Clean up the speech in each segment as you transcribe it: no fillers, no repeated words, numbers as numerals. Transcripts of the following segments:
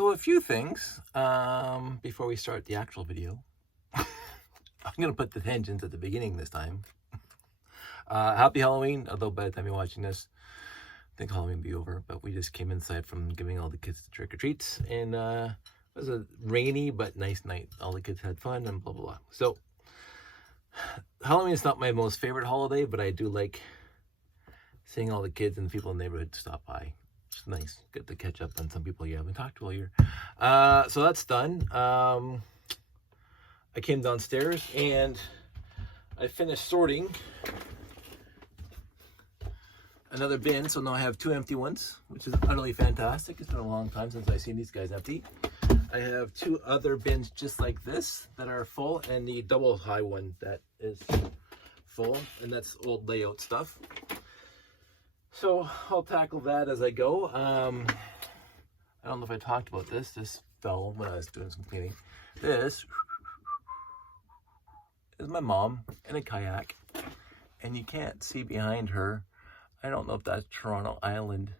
So a few things before we start the actual video. I'm going to put the tangents at the beginning this time. Happy Halloween, although by the time you're watching this, I think Halloween will be over. But we just came inside from giving all the kids the trick-or-treats. And it was a rainy but nice night. All the kids had fun and blah, blah, blah. So Halloween is not my most favorite holiday, but I do like seeing all the kids and the people in the neighborhood stop by. It's nice. Get to catch up on some people you haven't talked to all year. So that's done. I came downstairs and I finished sorting another bin. So now I have 2 empty ones, which is utterly fantastic. It's been a long time since I've seen these guys empty. I have 2 other bins just like this that are full, and the double high one that is full, and that's old layout stuff. So I'll tackle that as I go. I don't know if I talked about this. This fell when I was doing some cleaning. This is my mom in a kayak, and you can't see behind her. I don't know if that's Toronto Island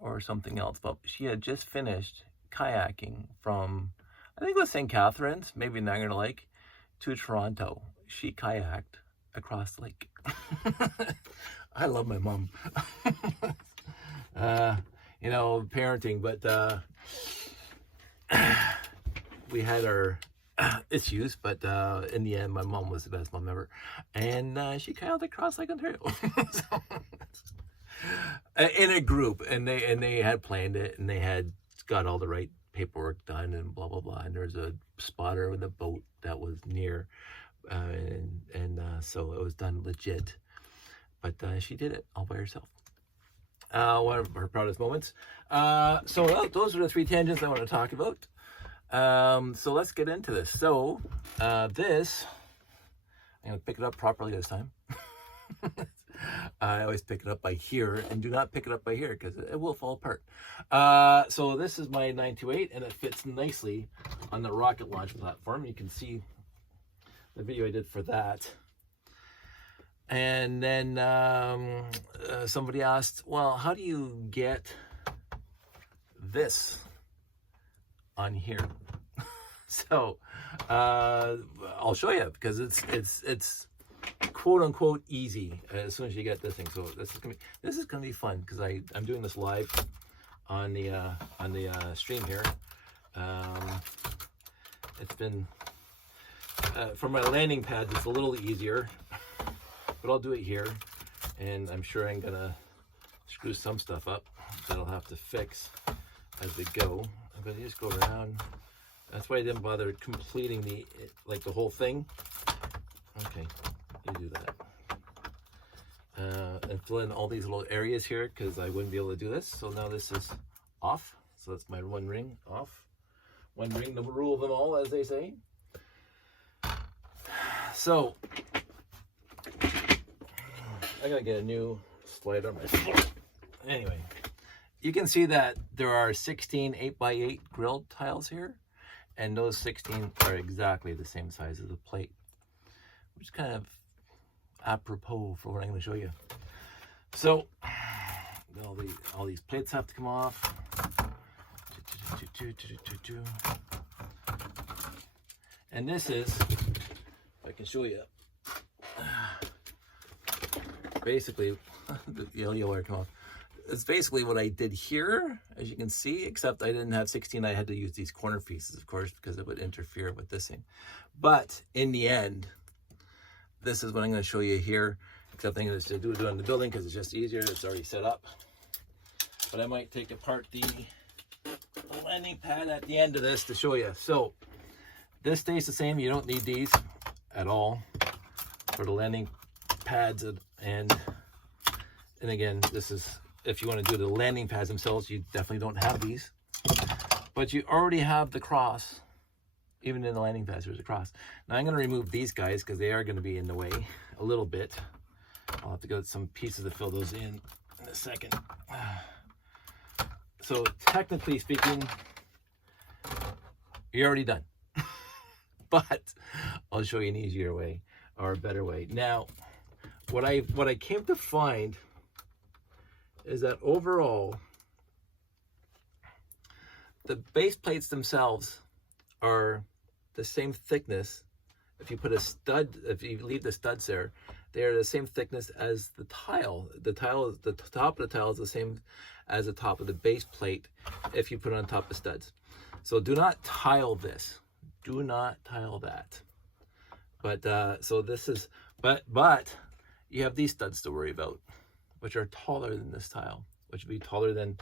or something else, but she had just finished kayaking from, I think it was St. Catharines, maybe Niagara Lake, to Toronto. She kayaked across the lake. I love my mom. You know, parenting, but we had our issues, but in the end, my mom was the best mom ever. And she kayaked across Lake Ontario. So, in a group, and they had planned it, and they had got all the right paperwork done and blah, blah, blah. And there was a spotter with a boat that was near, so it was done legit. But she did it all by herself. One of her proudest moments. So those are the 3 tangents I want to talk about. So let's get into this. So this, I'm going to pick it up properly this time. I always pick it up by here, and do not pick it up by here because it will fall apart. So this is my 928, and it fits nicely on the rocket launch platform. You can see the video I did for that. And then somebody asked, well, how do you get this on here? So I'll show you, because it's quote unquote easy as soon as you get this thing. So this is gonna be fun, because I'm doing this live on the stream here. It's been for my landing pads, it's a little easier, but I'll do it here, and I'm sure I'm gonna screw some stuff up that I'll have to fix as we go. I'm gonna just go around. That's why I didn't bother completing the whole thing. Okay, you do that. And fill in all these little areas here, because I wouldn't be able to do this. So now this is off. So that's my 1 ring off. 1 ring, the rule of them all, as they say. So I gotta get a new slider on my floor. Anyway, you can see that there are 16 8x8 grilled tiles here, and those 16 are exactly the same size as the plate, which is kind of apropos for what I'm going to show you. So all these plates have to come off. And this is, if I can show you, basically the yellow wire come off. It's basically what I did here, as you can see, except I didn't have 16. I had to use these corner pieces, of course, because it would interfere with this thing. But in the end, this is what I'm going to show you here, except I'm going to do it on the building because it's just easier. It's already set up. But I might take apart the landing pad at the end of this to show you. So this stays the same. You don't need these at all for the landing pads. And again, this is, if you want to do the landing pads themselves, you definitely don't have these. But you already have the cross. Even in the landing pads, there's a cross. Now I'm going to remove these guys because they are going to be in the way a little bit. I'll have to get some pieces to fill those in a second. So technically speaking, you're already done. But I'll show you an easier way or a better way. Now, what I came to find is that overall, the base plates themselves are the same thickness. If you put a stud, if you leave the studs there, they are the same thickness as the tile. The top of the tile is the same as the top of the base plate if you put it on top of studs. So do not tile this. Do not tile that. But so this is, but you have these studs to worry about, which are taller than this tile, which would be taller than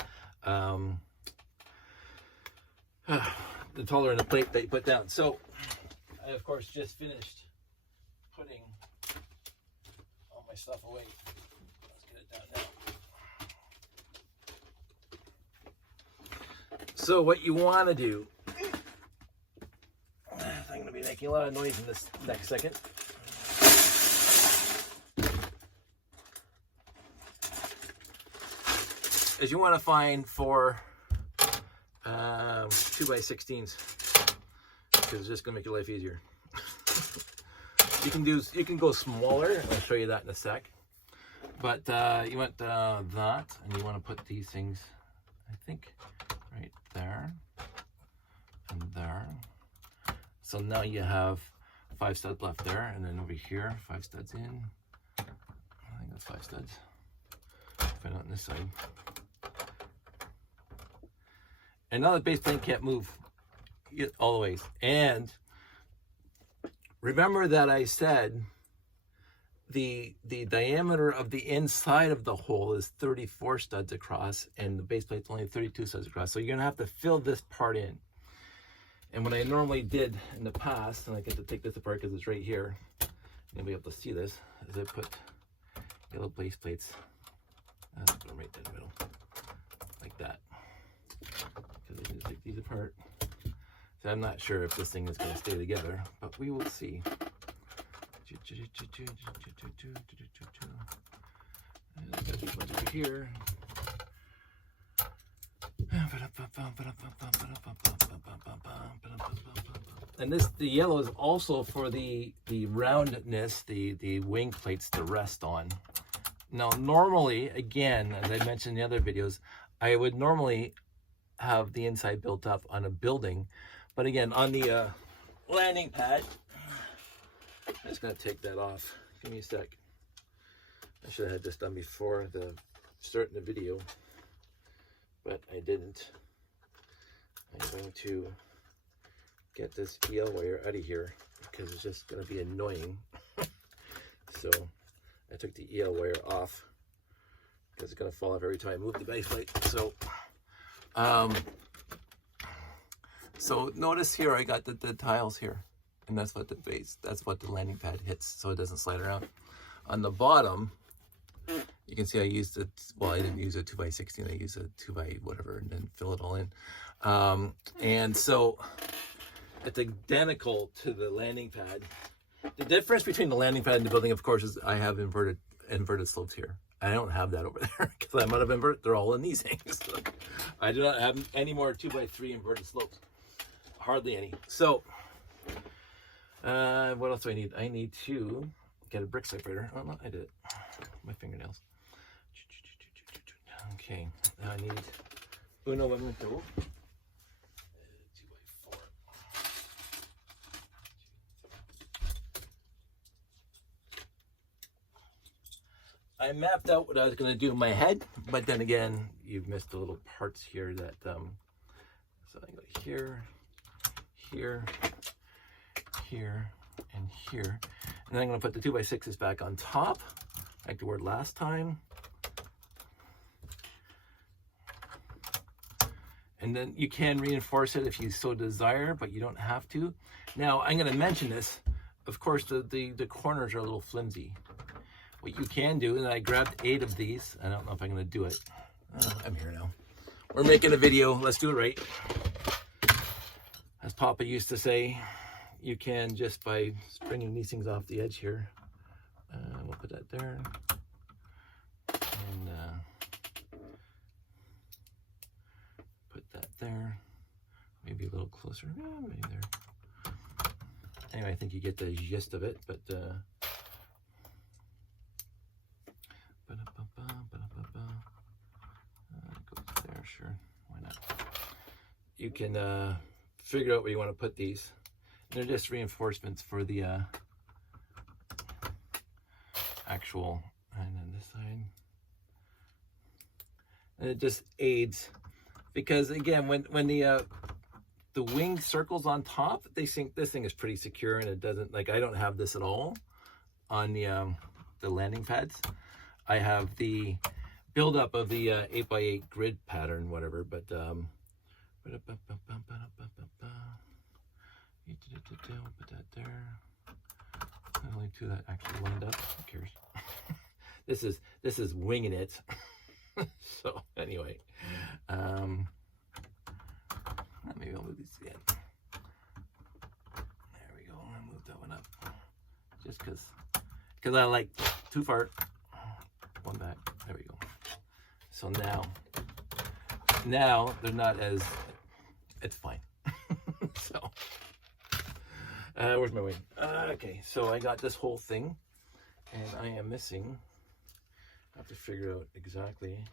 the taller than the plate that you put down. So I of course just finished putting all my stuff away. Let's get it down now. So what you want to do, I'm going to be making a lot of noise in this next second. Is you want to find for 2x16s, because it's just going to make your life easier. You can go smaller. I'll show you that in a sec. But you want that, and you want to put these things, I think, right there and there. So now you have 5 studs left there, and then over here, 5 studs in. I think that's 5 studs. Put it on this side. And now the base plate can't move all the ways. And remember that I said the diameter of the inside of the hole is 34 studs across, and the base plate's only 32 studs across. So you're gonna have to fill this part in. And what I normally did in the past, and I get to take this apart because it's right here, you'll be able to see this, is I put yellow base plates, put them right in the middle, like that. Because I can just take these apart. So I'm not sure if this thing is going to stay together, but we will see. Over here. And the yellow is also for the roundness, the wing plates to rest on. Now normally, again, as I mentioned in the other videos, I would normally have the inside built up on a building, but again, on the landing pad, I'm just going to take that off. Give me a sec. I should have had this done before starting the video, but I didn't. I'm going to get this EL wire out of here because it's just going to be annoying. So I took the EL wire off because it's going to fall off every time I move the base plate. So notice here I got the tiles here, and that's what that's what the landing pad hits, so it doesn't slide around. On the bottom, you can see I used it. Well, I didn't use a 2x16. I used a 2x whatever, and then fill it all in. And so it's identical to the landing pad. The difference between the landing pad and the building, of course, is I have inverted slopes here. I don't have that over there because I'm out of invert. They're all in these things. So I do not have any more 2x3 inverted slopes. Hardly any. So what else do I need? I need to get a brick separator. Oh, no, I did it. My fingernails. Okay. Now I need uno momento. 2x4. I mapped out what I was going to do in my head, but then again, you've missed the little parts here that, so I go here, here, here, and here. And then I'm going to put the 2x6s back on top, like we were last time. And then you can reinforce it if you so desire, but you don't have to. Now, I'm going to mention this. Of course, the corners are a little flimsy. What you can do, and I grabbed 8 of these. I don't know if I'm going to do it. I'm here now. We're making a video. Let's do it right. As Papa used to say, you can just by springing these things off the edge here. We'll put that there. And put that there. Maybe a little closer. Yeah, maybe there. Anyway, I think you get the gist of it, but goes there, sure, why not? you can figure out where you want to put these. They're just reinforcements for the actual, and then this side. And it just aids, because again, when the wing circles on top, this thing is pretty secure, and it doesn't, like, I don't have this at all on the landing pads. I have the buildup of the 8x8 grid pattern, whatever, but put that there. Only two that actually lined up. Who cares? this is winging it. So anyway, maybe I'll move these again. There we go. I moved that one up just because I like too far. One back. There we go. So now they're not as. It's fine. So. Where's my wing? Okay, so I got this whole thing, and I am missing. I have to figure out exactly.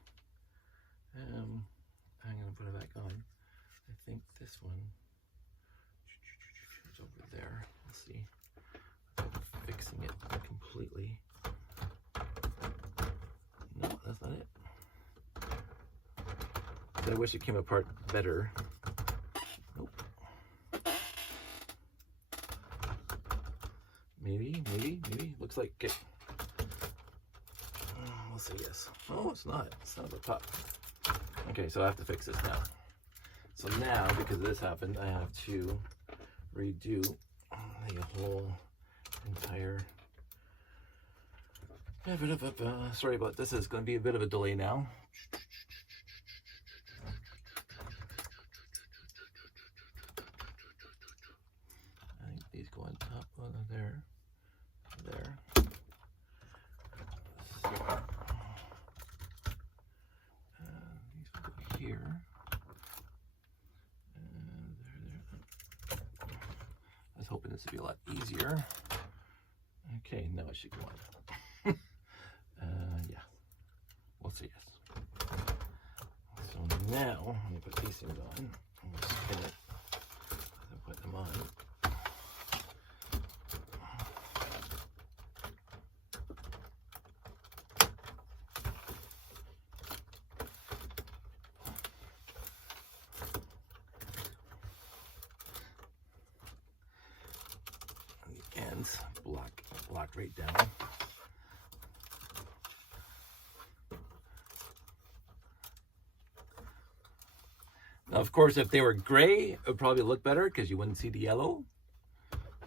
I'm gonna put it back on. I think this one is over there. Let's see. I'm fixing it completely. No, that's not it. I wish it came apart better. Nope. Maybe. Looks like it. We'll say yes. Oh, it's not. It's not the top. Okay, so I have to fix this now. So now, because this happened, I have to redo the whole entire. Sorry about this. It's going to be a bit of a delay now. I think these go on top of there. So, these will go here. I was hoping this would be a lot easier. Okay, now it should go on. Yeah, we'll see. Yes. So now let me put these things on. I'm going to spin it and put them on. Ends blocked right down. Now, of course, if they were gray, it would probably look better because you wouldn't see the yellow.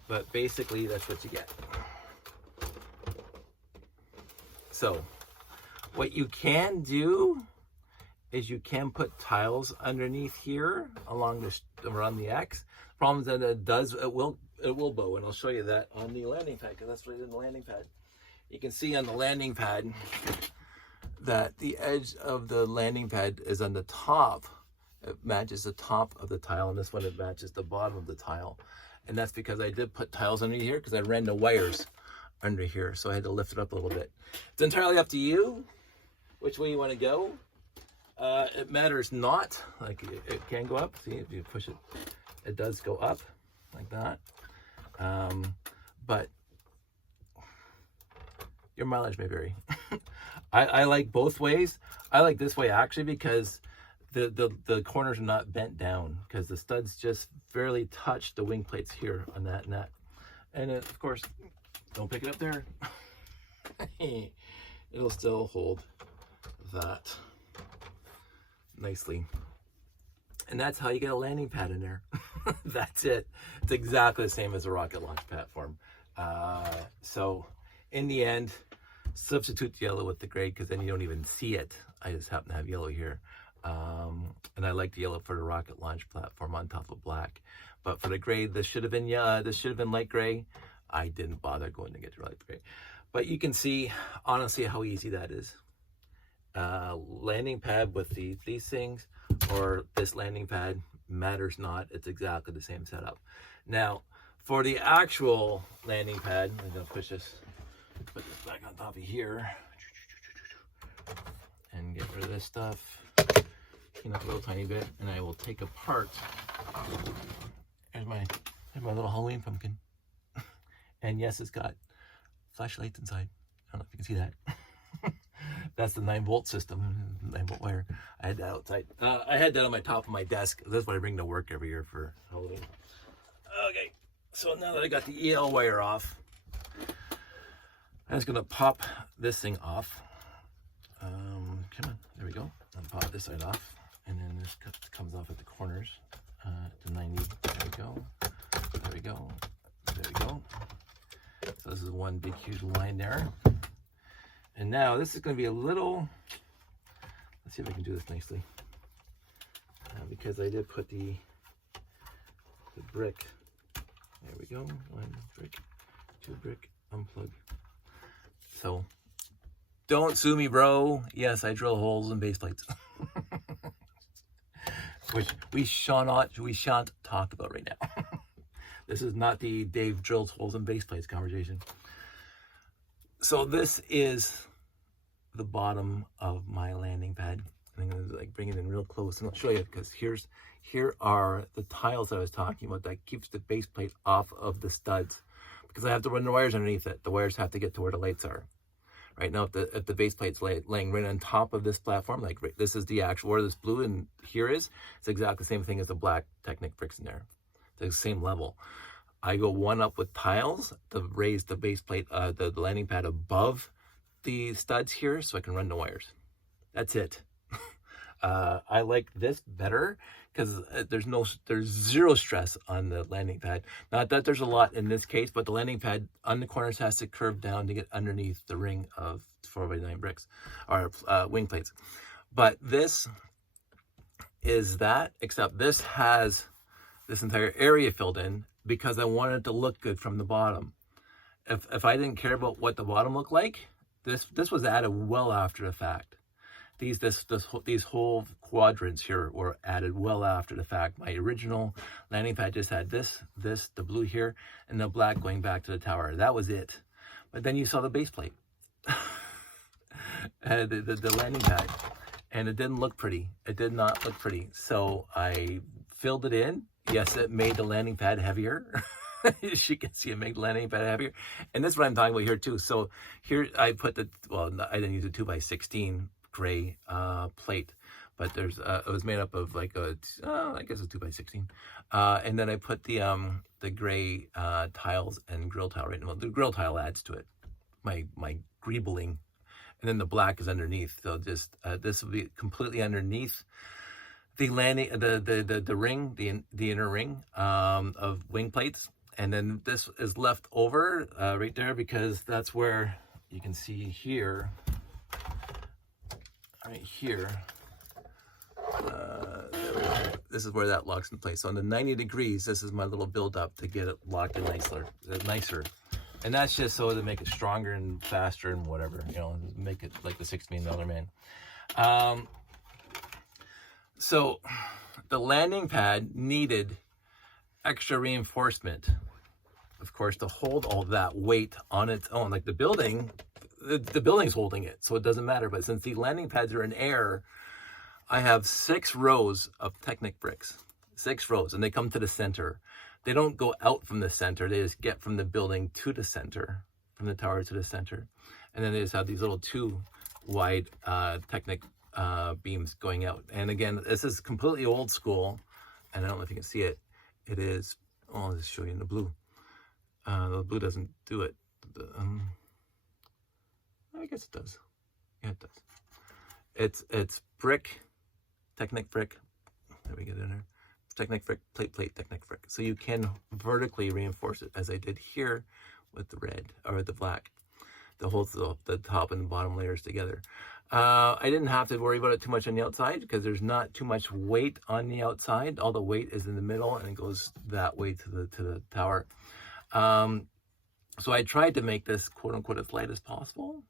But basically, that's what you get. So, what you can do is you can put tiles underneath here along around the X. The problem is that it will bow, and I'll show you that on the landing pad, because that's what I did in the landing pad. You can see on the landing pad that the edge of the landing pad is on the top. It matches the top of the tile, and this one it matches the bottom of the tile. And that's because I did put tiles under here because I ran the wires under here, so I had to lift it up a little bit. It's entirely up to you which way you want to go. It matters not. Like it can go up. See, if you push it, it does go up like that. But your mileage may vary. I like both ways. I like this way actually because the corners are not bent down, because the studs just barely touch the wing plates here on that and that. And it, of course, don't pick it up there. It'll still hold that nicely. And that's how you get a landing pad in there. That's it. It's exactly the same as a rocket launch platform. So in the end, substitute the yellow with the gray, because then you don't even see it. I just happen to have yellow here. And I like the yellow for the rocket launch platform on top of black. But for the gray, this should have been light gray. I didn't bother going to get the light gray. But you can see, honestly, how easy that is. Landing pad with these things, or this landing pad, matters not. It's exactly the same setup. Now, for the actual landing pad, I'm going to put this back on top of here and get rid of this stuff clean up a little tiny bit, and I will take apart. Here's my little Halloween pumpkin. And yes, it's got flashlights inside. I don't know if you can see that. That's the 9-volt system, 9-volt wire. I had that outside. I had that on my top of my desk. That's what I bring to work every year for Halloween. Okay, so now that I got the EL wire off, I'm just gonna pop this thing off. Come on, there we go. I'll pop this side off, and then this comes off at the corners. To 90. There we go. There we go. There we go. So this is one big huge line there. And now this is going to be a little. Let's see if I can do this nicely. Because I did put the brick. There we go. 1 brick, 2 brick, unplug. So don't sue me, bro. Yes, I drill holes in base plates. Which we shan't talk about right now. This is not the Dave drills holes in base plates conversation. So this is the bottom of my landing pad. I'm gonna like bring it in real close and I'll show you, because here are the tiles I was talking about that keeps the base plate off of the studs, because I have to run the wires underneath it. The wires have to get to where the lights are. Right now, if the base plate's laying right on top of this platform, like this is the actual, where this blue and here is, it's exactly the same thing as the black Technic bricks in there. It's the same level. I go one up with tiles to raise the base plate, the landing pad above the studs here, so I can run the wires. That's it. I like this better because there's zero stress on the landing pad. Not that there's a lot in this case, but the landing pad on the corners has to curve down to get underneath the ring of 4x9 bricks or wing plates. But this is that, except this has this entire area filled in because I wanted it to look good from the bottom. If I didn't care about what the bottom looked like, this was added well after the fact. These whole quadrants here were added well after the fact. My original landing pad just had this, the blue here, and the black going back to the tower. That was it. But then you saw the base plate, the landing pad, and it didn't look pretty. It did not look pretty. So I filled it in. Yes, it made the landing pad heavier. As you can see, it made the landing pad heavier. And that's what I'm talking about here too. So here I put I didn't use a 2x16 gray plate, but there's it was made up of like I guess a 2x16, and then I put the gray tiles and grill tile right now. The grill tile adds to it, my greebling, and then the black is underneath. So just this will be completely underneath the landing, the ring, the inner ring of wing plates, and then this is left over right there because that's where you can see here. Right here, this is where that locks in place. So on the 90 degrees, this is my little build up to get it locked in nicer. And that's just so to make it stronger and faster and whatever, make it like the $6 million man. So the landing pad needed extra reinforcement, of course, to hold all that weight on its own. Like the building's holding it, so it doesn't matter. But since the landing pads are in air, I have 6 rows of Technic bricks, 6 rows, and they come to the center. They don't go out from the center. They just get from the building to the center, from the tower to the center. And then they just have these little 2 wide Technic beams going out. And again, this is completely old school, and I don't know if you can see it. It is, I'll just show you in the blue. The blue doesn't do it. I guess it does. Yeah, it does. It's brick, Technic brick. There we get in there. Technic brick, plate, Technic brick. So you can vertically reinforce it, as I did here with the red or the black. The whole the top and the bottom layers together. I didn't have to worry about it too much on the outside because there's not too much weight on the outside. All the weight is in the middle and it goes that way to the tower. So I tried to make this quote unquote as light as possible.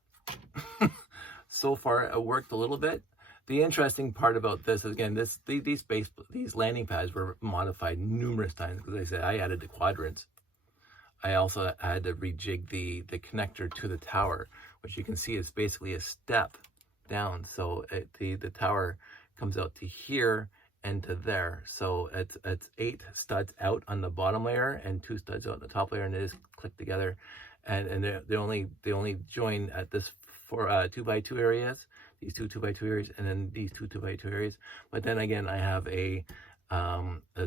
So far it worked a little bit. The interesting part about this is, again, these landing pads were modified numerous times. Because I said I added the quadrants. I also had to rejig the connector to the tower, which you can see is basically a step down. So the tower comes out to here and to there. So it's 8 studs out on the bottom layer and 2 studs out on the top layer, and they just click together. And they only join at this 2x2 areas, these 2x2 areas, and then these 2x2 areas. But then again, I have a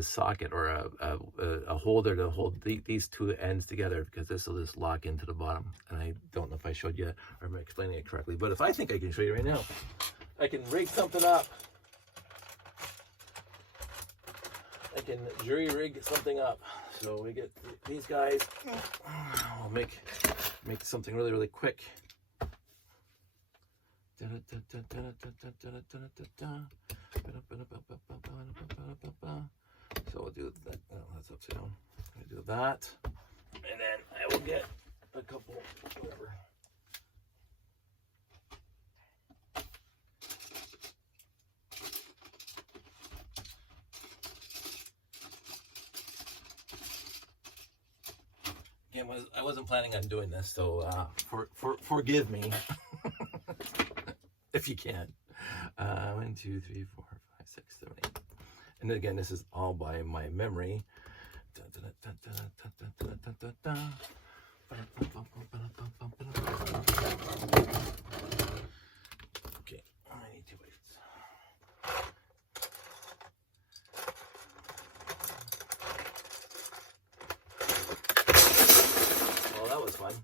socket or a holder to hold these 2 ends together, because this will just lock into the bottom. And I don't know if I showed you or am I explaining it correctly, but if I think I can show you right now, I can rig something up. I can jury rig something up. So we get these guys. I'll make something really, really quick. So we'll do that. Oh, that's upside down. I'm gonna do that, and then I will get a couple, whatever. Again, I wasn't planning on doing this, so forgive me if you can. 1, 2, 3, 4, 5, 6, 7, 8. And again, this is all by my memory. Okay, I need 2 weights. Well, that was fun.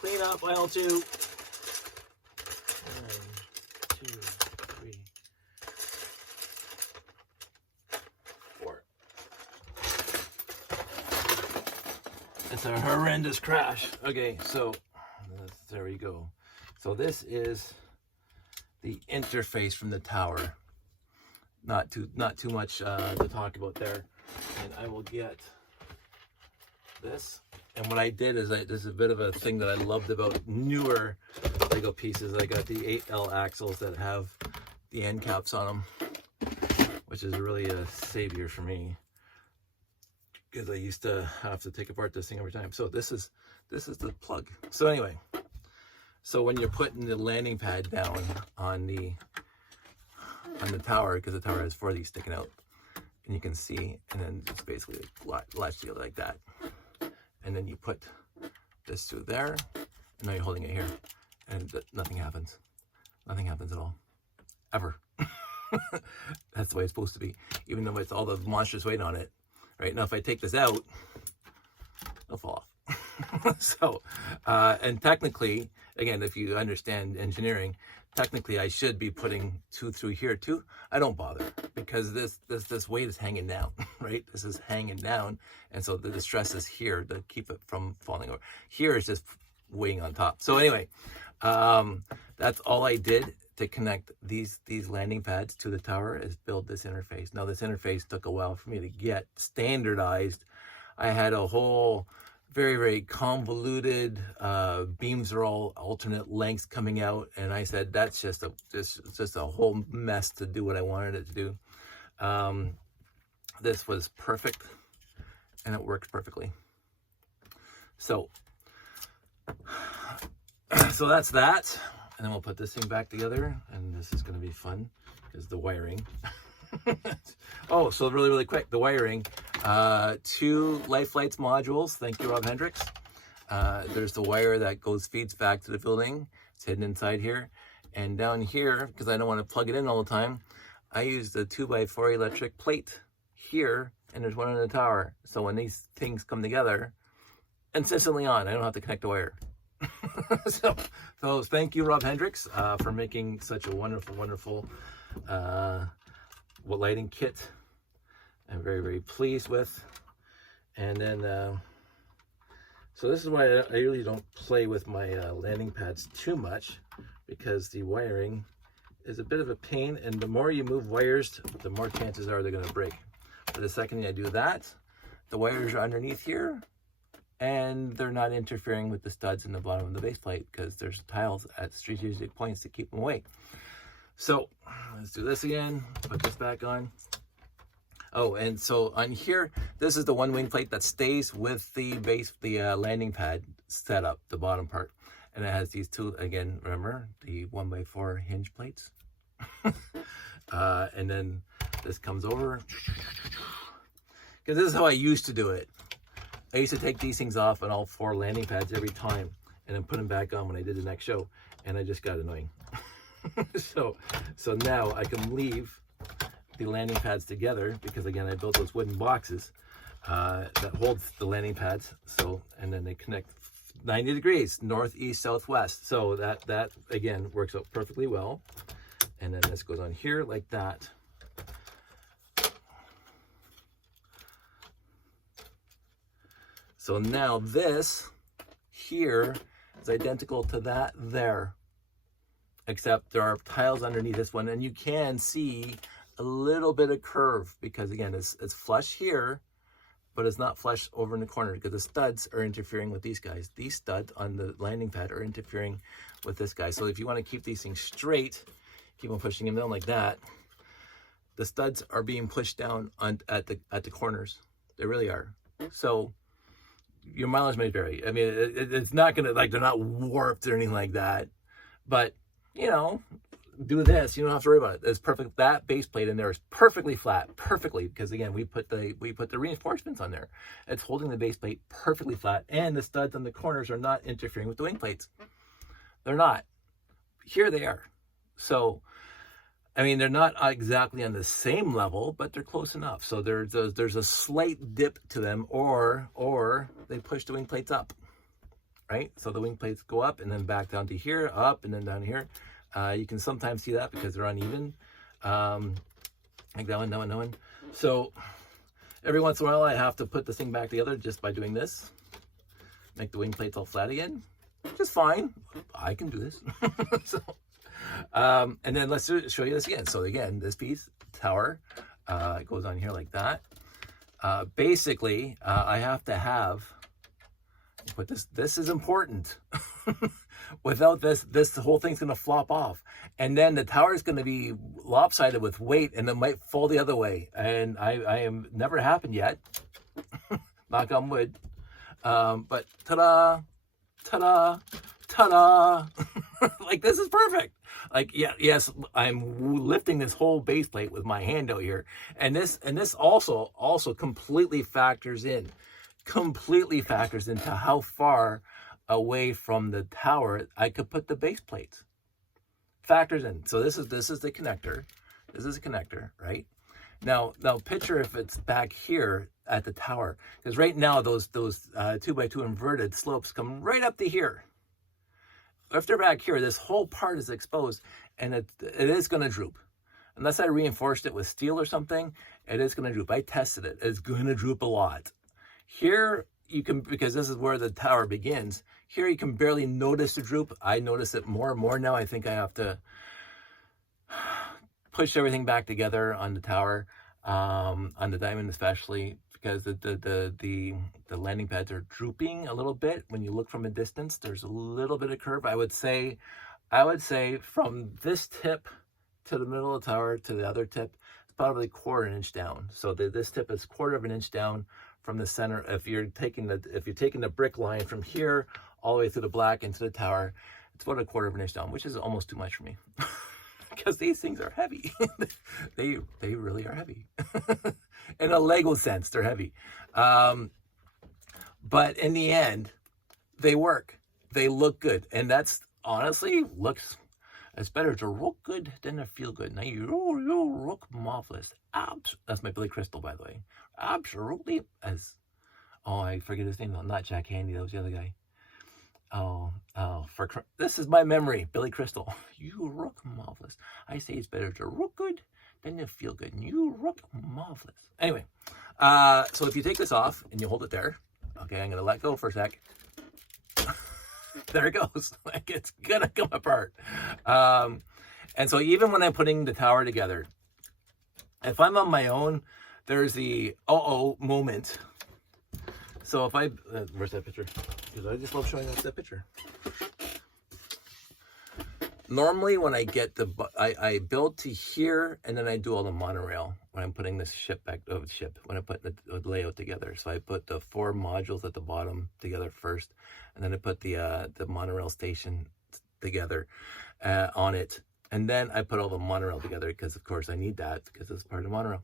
Clean up aisle 2. 1, 2, 3, 4. It's a horrendous crash. Okay, so there we go. So this is the interface from the tower. Not too much to talk about there. And I will get this. And what I did is this is a bit of a thing that I loved about newer Lego pieces. I got the 8L axles that have the end caps on them, which is really a savior for me, because I used to have to take apart this thing every time. So this is the plug. So anyway, so when you're putting the landing pad down on the tower, because the tower has 4 of these sticking out, and you can see, and then it's basically latched together like that. And then you put this through there, and now you're holding it here, and nothing happens. Nothing happens at all, ever. That's the way it's supposed to be, even though it's all the monstrous weight on it. Right now, if I take this out, it'll fall off. So, and technically, again, if you understand engineering, technically I should be putting 2 through here too. I don't bother, because this weight is hanging down, right? This is hanging down, and so the stress is here to keep it from falling over. Here is just weighing on top. So anyway, that's all I did to connect these landing pads to the tower, is build this interface. Now this interface took a while for me to get standardized. I had a whole very, very convoluted, beams are all alternate lengths coming out, and I said that's just a whole mess to do what I wanted it to do. This was perfect, and it works perfectly. So that's that, and then we'll put this thing back together, and this is going to be fun because the wiring. Oh, so really, really quick, the wiring. 2 Life Lights modules. Thank you, Rob Hendricks. There's the wire that feeds back to the building. It's hidden inside here. And down here, because I don't want to plug it in all the time, I use the 2x4 electric plate here, and there's one on the tower. So when these things come together, it's instantly on. I don't have to connect the wire. So thank you, Rob Hendricks, for making such a wonderful, wonderful lighting kit. I'm very, very pleased with. And then, so this is why I really don't play with my landing pads too much, because the wiring is a bit of a pain, and the more you move wires, the more chances are they're going to break. But the second I do that, the wires are underneath here, and they're not interfering with the studs in the bottom of the base plate, because there's tiles at strategic points to keep them away. So let's do this again, put this back on. Oh, and so on here, this is the one wing plate that stays with the base, the landing pad setup, the bottom part. And it has these two, again, remember, the 1x4 hinge plates. And then this comes over. Because this is how I used to do it. I used to take these things off on all 4 landing pads every time and then put them back on when I did the next show. And I just got annoying. So now I can leave the landing pads together because, again, I built those wooden boxes that holds the landing pads. So, and then they connect 90 degrees, north, east, southwest. So that again works out perfectly well. And then this goes on here like that. So now this here is identical to that there, except there are tiles underneath this one, and you can see a little bit of curve because, again, it's flush here, but it's not flush over in the corner because the studs are interfering with these guys. These studs on the landing pad are interfering with this guy. So if you want to keep these things straight, keep on pushing them down like that, the studs are being pushed down at the corners. They really are. So your mileage may vary. I mean, it's not gonna, like, they're not warped or anything like that, but you know, do this, you don't have to worry about it. It's perfect. That base plate in there is perfectly flat, perfectly, because again, we put the reinforcements on there. It's holding the base plate perfectly flat, and the studs on the corners are not interfering with the wing plates. They're not. Here they are. So, I mean, they're not exactly on the same level, but they're close enough. So there's a slight dip to them, or they push the wing plates up, right? So the wing plates go up and then back down to here, up and then down here. You can sometimes see that because they're uneven, like that one, that one, that one. So every once in a while, I have to put this thing back together just by doing this, make the wing plates all flat again. Just fine. I can do this. So. And then let's show you this again. So again, this piece, tower, goes on here like that. Basically, I have to have, but this is important. Without this whole thing's going to flop off. And then the tower is going to be lopsided with weight, and it might fall the other way. And I am never happened yet. Knock on wood. But ta-da, ta-da, ta-da. Like, this is perfect. Like, yeah, yes, I'm lifting this whole base plate with my hand out here. And this also completely factors into how far away from the tower I could put the base plates. Factors in. So this is the connector. This is a connector, right? Now picture if it's back here at the tower, because right now those 2x2 inverted slopes come right up to here. If they're back here, this whole part is exposed, and it is going to droop. Unless I reinforced it with steel or something, it is going to droop. I tested it. It's going to droop a lot. Here, you can, because this is where the tower begins, here you can barely notice the droop. I notice it more and more now. I think I have to push everything back together on the tower, on the diamond especially, because the landing pads are drooping a little bit. When you look from a distance, there's a little bit of curve. I would say from this tip to the middle of the tower to the other tip, it's probably 1/4 inch down. So this tip is 1/4 inch down from the center. If you're taking the brick line from here all the way through the black into the tower, it's about 1/4 inch down, which is almost too much for me. Because these things are heavy. they really are heavy. In a Lego sense, they're heavy. But in the end, they work. They look good. And that's honestly looks, it's better to look good than to feel good. Now you look marvelous. That's my Billy Crystal, by the way. Absolutely. I forget his name though. Not Jack Handy. That was the other guy. This is my memory, Billy Crystal. You look marvelous. I say it's better to look good than to feel good. And you look marvelous. Anyway, so if you take this off and you hold it there, okay, I'm gonna let go for a sec. There it goes. Like, it's gonna come apart. And so even when I'm putting the tower together, if I'm on my own, there's the moment. So if I, where's that picture? Because I just love showing off that picture. normally when I get I build to here, and then I do all the monorail when I'm putting this when I put the layout together. So I put the 4 modules at the bottom together first, and then I put the monorail station together on it, and then I put all the monorail together because of course I need that because it's part of the monorail.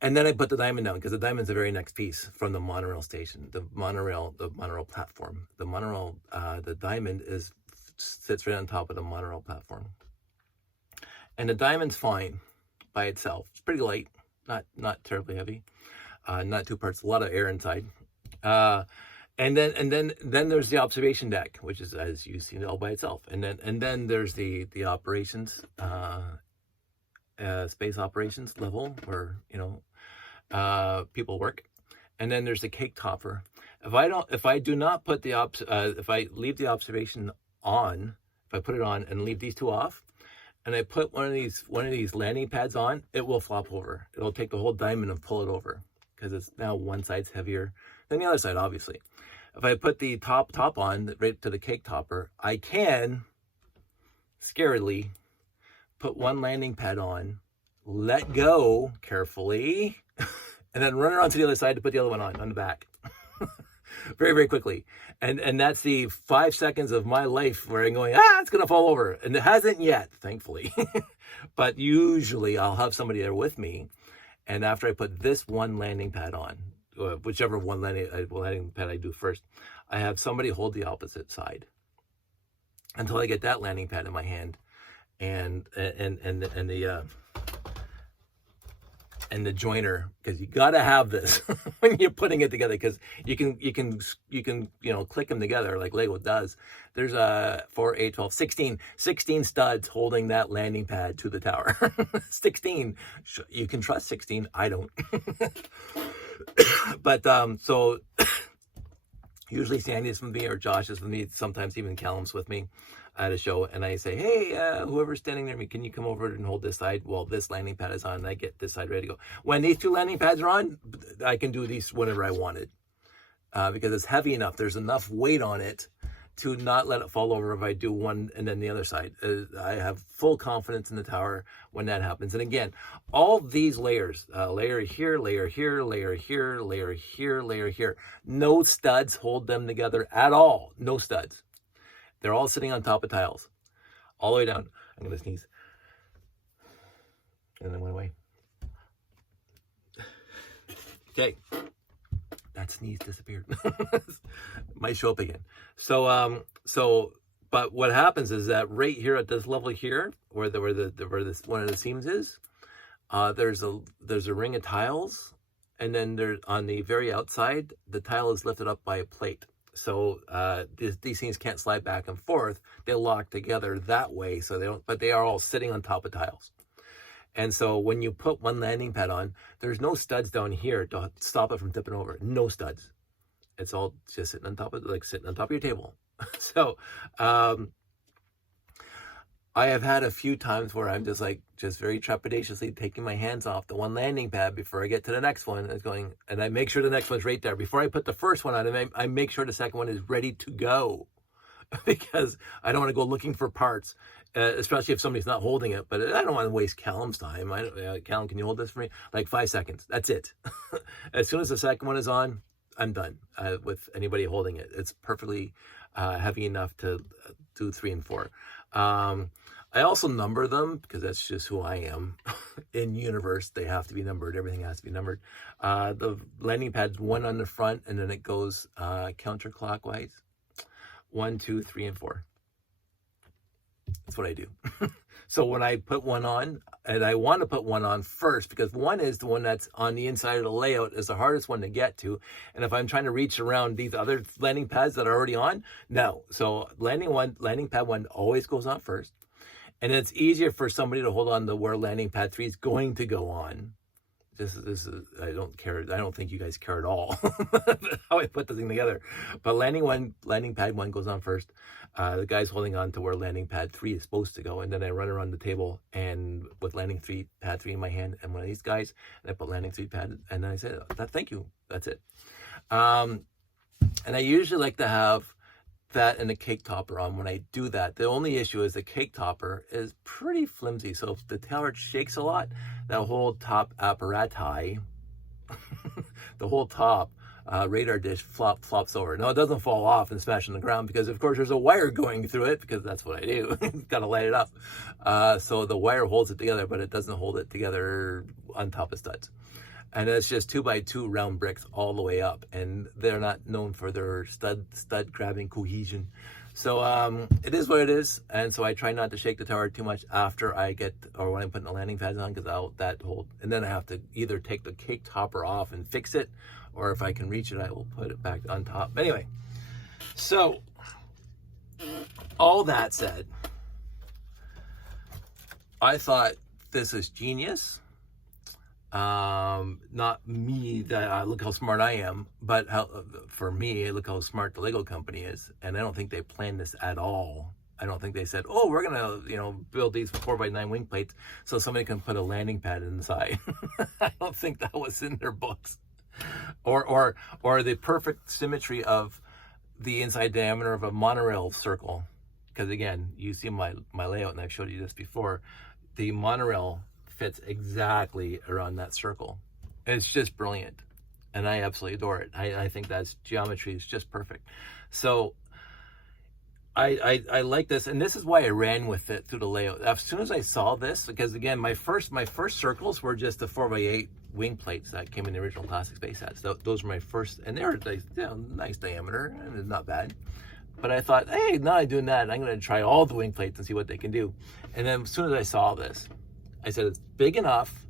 And then I put the diamond down because the diamond's the very next piece from the monorail station, the monorail platform. The monorail, the diamond sits right on top of the monorail platform. And the diamond's fine by itself. It's pretty light, not terribly heavy, not 2 parts, a lot of air inside. And then there's the observation deck, which is, as you see, all by itself. And then there's the operations, space operations level where people work. And then there's the cake topper. If I do not put if I leave the observation on, if I put it on and leave these 2 off, and I put one of these landing pads on, it will flop over. It'll take the whole diamond and pull it over because it's now one side's heavier than the other side, obviously. If I put the top on right to the cake topper, I can scaredly put one landing pad on, let go carefully, and then run around to the other side to put the other one on the back. Very, very quickly. And that's the 5 seconds of my life where I'm going, it's going to fall over. And it hasn't yet, thankfully. But usually I'll have somebody there with me. And after I put this one landing pad on, whichever one landing pad I do first, I have somebody hold the opposite side until I get that landing pad in my hand. And the joiner, because you got to have this when you're putting it together, because you can click them together like Lego does. There's 4, 8, 12, 16 studs holding that landing pad to the tower. 16. You can trust 16. I don't. But so usually Sandy is with me or Josh is with me. Sometimes even Callum's with me at a show, and I say, hey, whoever's standing near me, can you come over and hold this side while this landing pad is on, and I get this side ready to go. When these 2 landing pads are on, I can do these whenever I wanted, because it's heavy enough. There's enough weight on it to not let it fall over if I do one and then the other side. I have full confidence in the tower when that happens. And again, all these layers, layer here, layer here, layer here, layer here, layer here, no studs hold them together at all. No studs. They're all sitting on top of tiles, all the way down. I'm going to sneeze. And then went away. Okay. That sneeze disappeared. Might show up again. But what happens is that right here at this level here, where this one of the seams is, there's a ring of tiles, and then there on the very outside, the tile is lifted up by a plate. So these things can't slide back and forth. They lock together that way, so they don't. But they are all sitting on top of tiles. And so when you put one landing pad on, there's no studs down here to stop it from tipping over. No studs. It's all just sitting on top of your table. So I have had a few times where I'm just very trepidatiously taking my hands off the one landing pad before I get to the next one, and I make sure the next one's right there. Before I put the first one on, I make sure the second one is ready to go, because I don't want to go looking for parts, especially if somebody's not holding it. But I don't want to waste Callum's time. Callum, can you hold this for me? Like 5 seconds. That's it. As soon as the second one is on, I'm done with anybody holding it. It's perfectly heavy enough to do 3 and 4. I also number them because that's just who I am. In universe, they have to be numbered. Everything has to be numbered. The landing pad's 1 on the front, and then it goes counterclockwise. 1, 2, 3, and 4. That's what I do. So when I put one on, and I want to put one on first, because one is the one that's on the inside of the layout, is the hardest one to get to. And if I'm trying to reach around these other landing pads that are already on, no. So landing pad 1 always goes on first. And it's easier for somebody to hold on to where landing pad 3 is going to go on. This is I don't care. I don't think you guys care at all how I put the thing together. But landing pad 1 goes on first. The guy's holding on to where landing pad 3 is supposed to go, and then I run around the table and with pad 3 in my hand, and one of these guys, and I put landing 3 pad, and then I say, "Thank you." That's it. And I usually like to have that and the cake topper on when I do that. The only issue is the cake topper is pretty flimsy. So if the tower shakes a lot, that whole top apparati, the whole top radar dish flops over. No, it doesn't fall off and smash on the ground because, of course, there's a wire going through it because that's what I do. Got to light it up. So the wire holds it together, but it doesn't hold it together on top of studs. And it's just 2x2 round bricks all the way up, and they're not known for their stud grabbing cohesion. So it is what it is, and so I try not to shake the tower too much after I get, or when I'm putting the landing pads on, because that hold, and then I have to either take the cake topper off and fix it, or if I can reach it, I will put it back on top. But anyway, so all that said, I thought this is genius. Not me that look how smart I am, but for me, look how smart the Lego company is. And I don't think they planned this at all. I don't think they said, oh, we're gonna, build these 4x9 wing plates so somebody can put a landing pad inside. I don't think that was in their books. Or the perfect symmetry of the inside diameter of a monorail circle. Because again, you see my layout, and I've showed you this before. The monorail fits exactly around that circle. It's just brilliant, and I absolutely adore it. I think that's geometry is just perfect. So I like this, and this is why I ran with it through the layout. As soon as I saw this, because again, my first circles were just the 4x8 wing plates that came in the original classic space hats. Those were my first, and they were nice diameter and not bad. But I thought, hey, now I'm doing that, I'm going to try all the wing plates and see what they can do. And then as soon as I saw this, I said it's big enough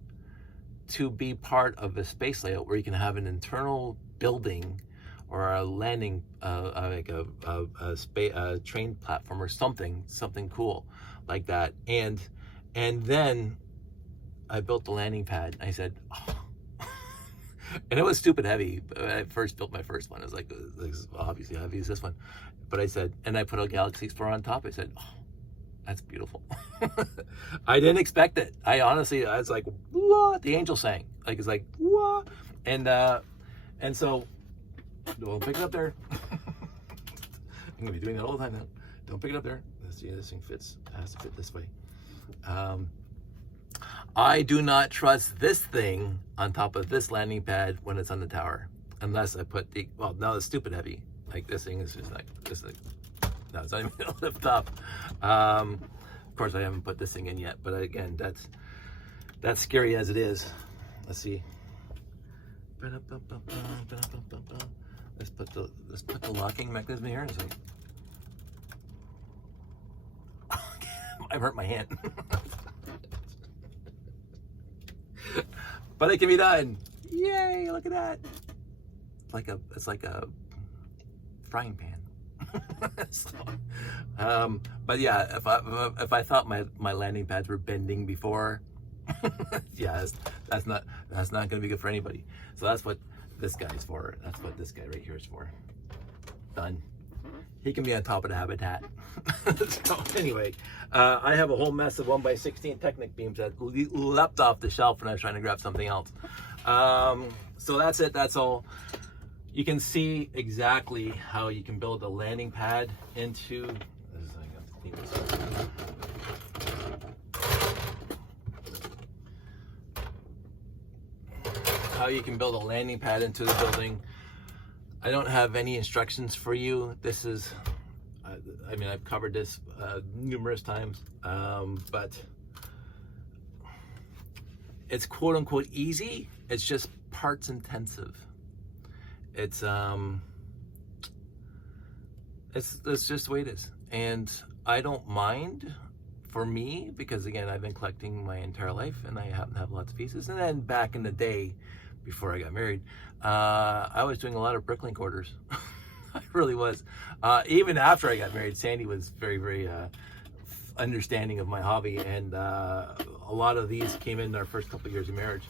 to be part of a space layout where you can have an internal building or a landing, like a train platform or something cool like that. And then I built the landing pad. I said, oh. And it was stupid heavy. When I first built my first one, it was like, this is obviously heavy as this one. But I said, and I put a Galaxy Explorer on top. I said, oh, that's beautiful. I didn't expect it. I was like, what? The angel sang. Like, it's like, what? And so, don't pick it up there. I'm gonna be doing that all the time now. Don't pick it up there. Let's see, this thing has to fit this way. I do not trust this thing on top of this landing pad when it's on the tower, unless I put now it's stupid heavy. Like this thing is just like this thing. No, it's not even gonna lift up. Of course, I haven't put this thing in yet, but again, that's scary as it is. Let's see. Let's put the locking mechanism here. So I hurt my hand. But it can be done. Yay! Look at that. It's like a frying pan. So, but yeah, if I thought my landing pads were bending before, yeah, that's not going to be good for anybody. So that's what this guy's for. That's what this guy right here is for. Done. He can be on top of the habitat. So anyway, I have a whole mess of 1x16 Technic beams that leapt off the shelf when I was trying to grab something else. So that's it. That's all. You can see exactly how you can build a landing pad into. How you can build a landing pad into the building. I don't have any instructions for you. This is, I mean, I've covered this numerous times, but it's quote unquote easy. It's just parts intensive. It's just the way it is. And I don't mind, for me, because again, I've been collecting my entire life and I happen to have lots of pieces. And then back in the day, before I got married, I was doing a lot of Bricklink orders. I really was. Even after I got married, Sandy was very, very understanding of my hobby, and a lot of these came in our first couple of years of marriage.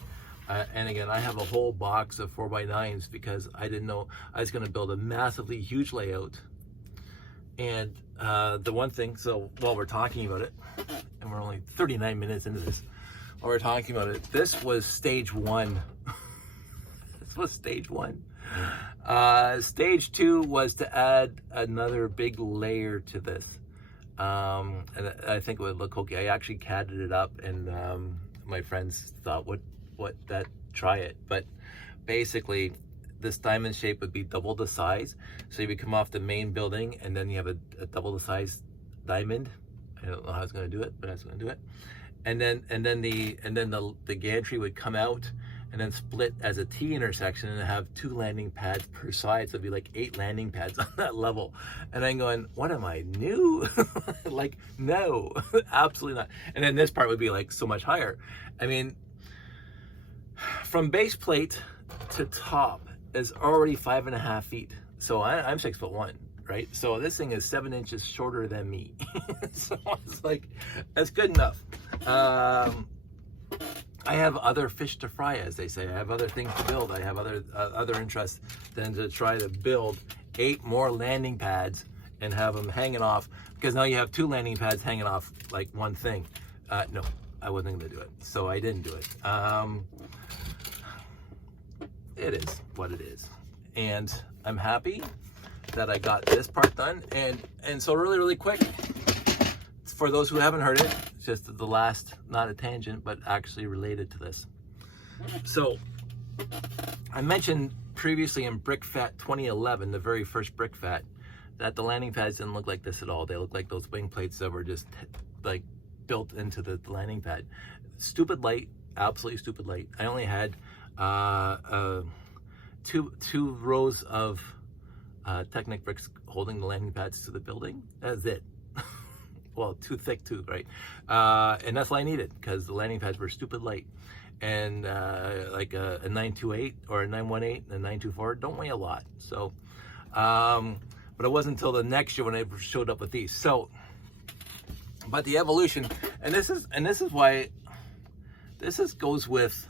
And again, I have a whole box of 4x9s because I didn't know I was going to build a massively huge layout. And the one thing, so while we're talking about it, and we're only 39 minutes into this, while we're talking about it, this was stage one. This was stage one. Stage 2 was to add another big layer to this. And I think it would look okay. I actually catted it up, and my friends thought, try it. But basically, this diamond shape would be double the size. So you would come off the main building, and then you have a double the size diamond. I don't know how I was going to do it, but I was going to do it. And then the gantry would come out and then split as a T intersection and have 2 landing pads per side. So it'd be like 8 landing pads on that level. And I'm going, what am I, new? Like, no, absolutely not. And then this part would be like so much higher. I mean, from base plate to top is already 5.5 feet. So I'm 6'1", right? So this thing is 7 inches shorter than me. So it's like, that's good enough. I have other fish to fry, as they say. I have other things to build. I have other interests than to try to build 8 more landing pads and have them hanging off, because now you have 2 landing pads hanging off like one thing. No, I wasn't going to do it, so I didn't do it. It is what it is, and I'm happy that I got this part done. And so really quick, for those who haven't heard it, just the last, not a tangent, but actually related to this. So I mentioned previously in BrickFat 2011, the very first BrickFat, that the landing pads didn't look like this at all. They looked like those wing plates that were just like built into the landing pad. Stupid light, absolutely stupid light. I only had two rows of Technic bricks holding the landing pads to the building. That's it. Well, too thick too, right? And that's all I needed, because the landing pads were stupid light. And like a 928 or a 918 and a 924 don't weigh a lot. So, but it wasn't until the next year when I showed up with these. So, but the evolution, and this is why goes with,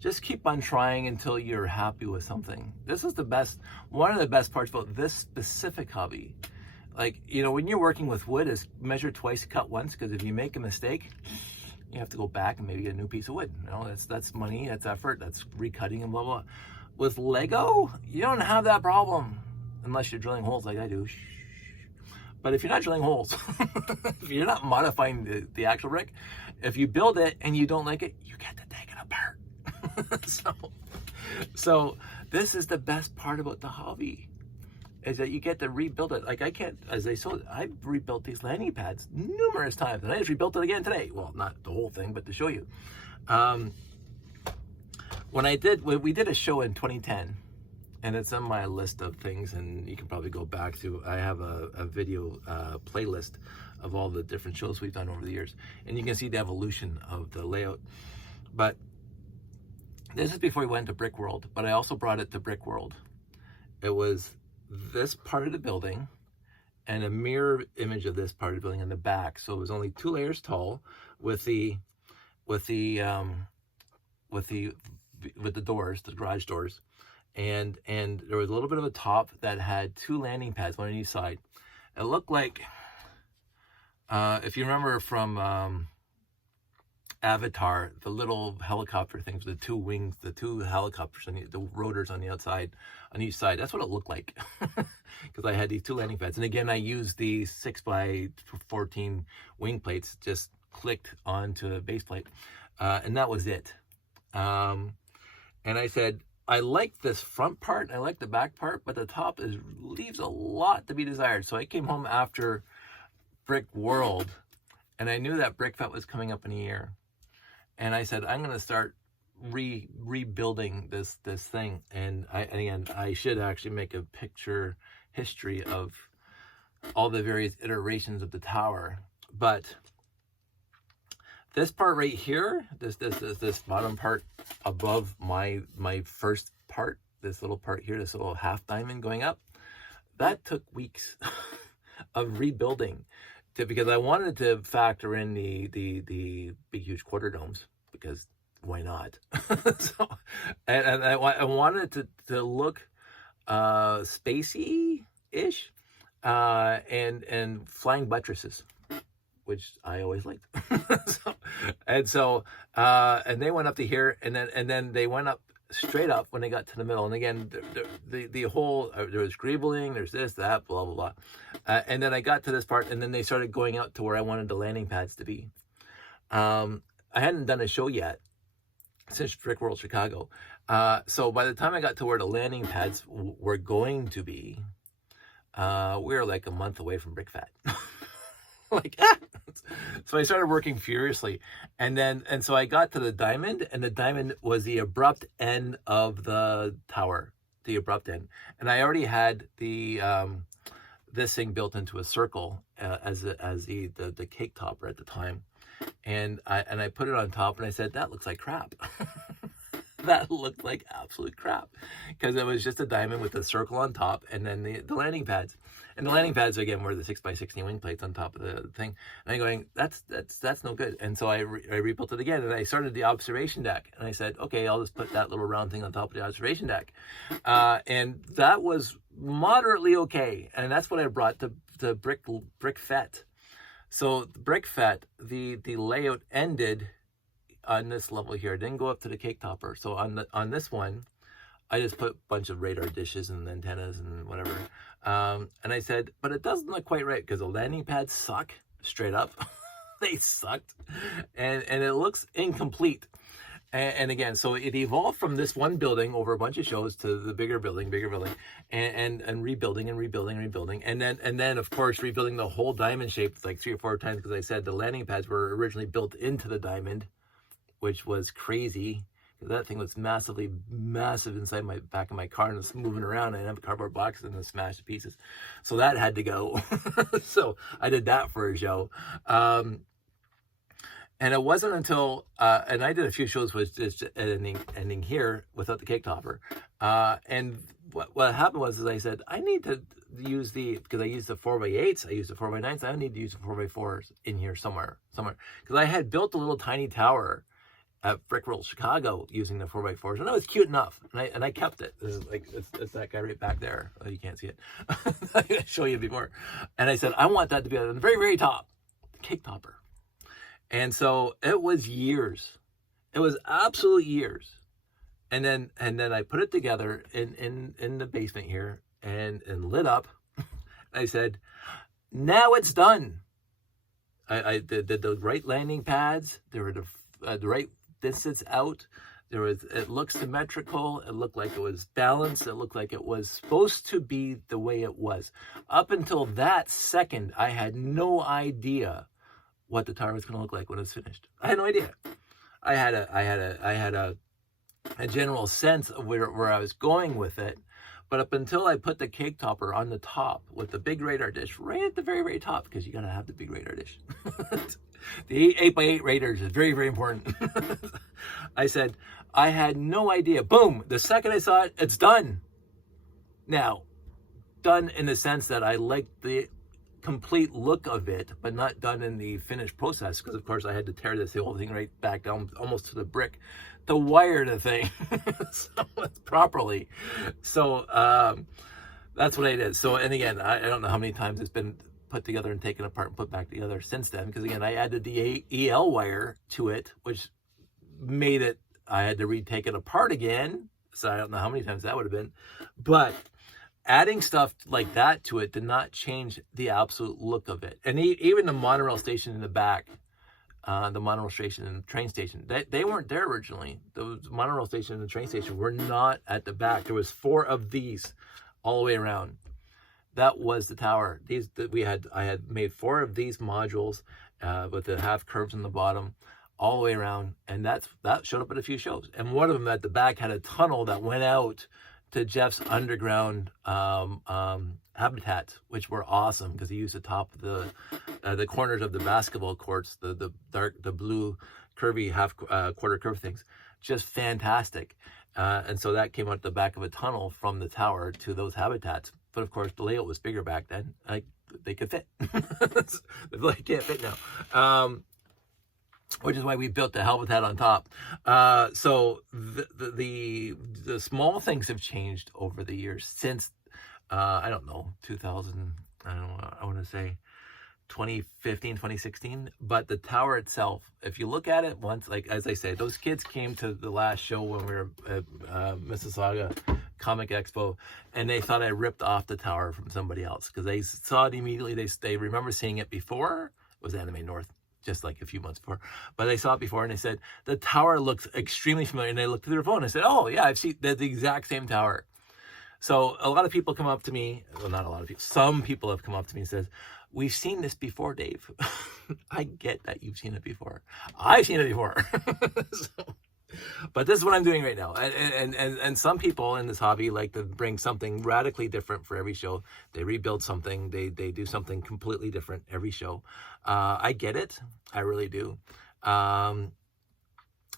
just keep on trying until you're happy with something. This is one of the best parts about this specific hobby. Like, you know, when you're working with wood, is measure twice, cut once, because if you make a mistake, you have to go back and maybe get a new piece of wood. You know, that's money, that's effort, that's recutting and blah, blah. With Lego, you don't have that problem unless you're drilling holes like I do. But if you're not drilling holes, if you're not modifying the actual brick, if you build it and you don't like it, you get to take it apart. So this is the best part about the hobby, is that you get to rebuild it. Like, I've rebuilt these landing pads numerous times, and I just rebuilt it again today. Well, not the whole thing, but to show you. When we did a show in 2010, and it's on my list of things, and you can probably go back to, I have a video playlist of all the different shows we've done over the years, and you can see the evolution of the layout. But this is before we went to Brick World, but I also brought it to Brick World. It was this part of the building and a mirror image of this part of the building in the back. So it was only 2 layers tall with the doors, the garage doors, and there was a little bit of a top that had 2 landing pads, one on each side. It looked like, if you remember from Avatar, the little helicopter things, the 2 wings, the 2 helicopters, and the rotors on the outside, on each side. That's what it looked like, because I had these 2 landing pads. And again, I used the 6x14 wing plates, just clicked onto the base plate, and that was it. And I said, I like this front part, I like the back part, but the top leaves a lot to be desired. So I came home after Brick World, and I knew that BrickFat was coming up in a year. And I said, I'm going to start rebuilding this thing. And again, I should actually make a picture history of all the various iterations of the tower. But this part right here, this bottom part above my first part, this little part here, this little half diamond going up, that took weeks of rebuilding. Because I wanted to factor in the big huge quarter domes, because why not? So, and I wanted it to look spacey-ish, and flying buttresses, which I always liked. And they went up to here, and then they went up straight up when they got to the middle. And again, the whole, there was greebling, there's this, that, blah, blah, blah. And then I got to this part, and then they started going out to where I wanted the landing pads to be. I hadn't done a show yet since Brick World Chicago. So by the time I got to where the landing pads were going to be, we were like a month away from Brick Fat. So I started working furiously, and so I got to the diamond, and the diamond was the abrupt end of the tower, the abrupt end, and I already had the this thing built into a circle as the cake topper at the time, and I put it on top, and I said, that looks like crap. That looked like absolute crap, because it was just a diamond with a circle on top, and then the landing pads. And the landing pads, again, were the 6x16 wing plates on top of the thing. And I'm going, that's no good. And so I rebuilt it again, and I started the observation deck. And I said, okay, I'll just put that little round thing on top of the observation deck. And that was moderately okay. And that's what I brought to Brick Fete. So Brick Fete, the layout ended on this level here. It didn't go up to the cake topper. So on this one, I just put a bunch of radar dishes and antennas and whatever. And I said, but it doesn't look quite right, because the landing pads suck, straight up. They sucked. And it looks incomplete. And again, so it evolved from this one building over a bunch of shows to the bigger building, and rebuilding. And then of course, rebuilding the whole diamond shape like 3 or 4 times, because I said the landing pads were originally built into the diamond, which was crazy. That thing was massive inside my back of my car, and it's moving around. I didn't have a cardboard box, and it smashed to pieces. So that had to go. So I did that for a show. And it wasn't until, and I did a few shows with just ending here without the cake topper. And what happened was, I said, I need to use because I used the 4x8s, I used the 4x9s, I need to use the 4x4s in here somewhere. Because I had built a little tiny tower at Brick World Chicago using the 4x4s, and it was cute enough, and I kept it. It's that guy right back there. Oh, you can't see it. I'm gonna show you before. And I said, I want that to be on the very, very top, the cake topper. And so it was years. It was absolute years. And then I put it together in the basement here, and lit up. I said, now it's done. I did the right landing pads. There were the right distance out. It looked symmetrical. It looked like it was balanced. It looked like it was supposed to be the way it was. Up until that second, I had no idea what the tower was going to look like when it was finished. I had no idea. I had a general sense of where I was going with it, but up until I put the cake topper on the top with the big radar dish right at the very, very top, because you got to have the big radar dish. The 8x8 radars is very, very important. I said, I had no idea. Boom. The second I saw it, it's done. Now, done in the sense that I liked the complete look of it, but not done in the finished process, because of course I had to tear this whole thing right back down almost to the brick to wire the thing properly. So that's what I did. So, and again, I don't know how many times it's been put together and taken apart and put back together since then, because again, I added the EL wire to it, which made it, I had to retake it apart again. So I don't know how many times that would have been, but adding stuff like that to it did not change the absolute look of it. And even the monorail station in the back, the monorail station and the train station, they weren't there originally. The monorail station and the train station were not at the back. There was 4 of these all the way around. That was the tower. I had made 4 of these modules with the half curves in the bottom all the way around, and that showed up at a few shows. And one of them at the back had a tunnel that went out to Jeff's underground habitat, which were awesome, because he used the top of the corners of the basketball courts, the blue curvy half quarter curve things, just fantastic. And so that came out the back of a tunnel from the tower to those habitats. But of course, the layout was bigger back then. They could fit. They can't fit now. Which is why we built the habitat on top. So the small things have changed over the years since, I don't know, 2000, I want to say 2015, 2016. But the tower itself, if you look at it once, like as I said, those kids came to the last show when we were at Mississauga Comic Expo, and they thought I ripped off the tower from somebody else because they saw it immediately. They remember seeing it before. It was Anime North, just like a few months before, but they saw it before and they said the tower looks extremely familiar. And they looked at their phone and said, "Oh yeah, I've seen the exact same tower." So a lot of people come up to me, well, not a lot of people, some people have come up to me and says, "We've seen this before, Dave." I get that you've seen it before. I've seen it before. So, but this is what I'm doing right now. And some people in this hobby like to bring something radically different for every show. They rebuild something. They do something completely different every show. I get it. I really do.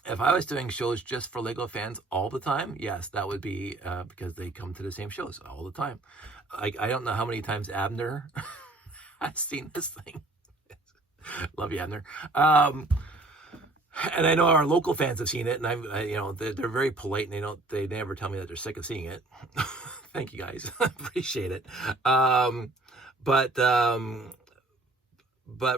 If I was doing shows just for Lego fans all the time, yes, that would be because they come to the same shows all the time. I don't know how many times Abner has seen this thing. Love you, Abner. And I know our local fans have seen it, and they're very polite, and they never tell me that they're sick of seeing it. Thank you guys, I appreciate it. But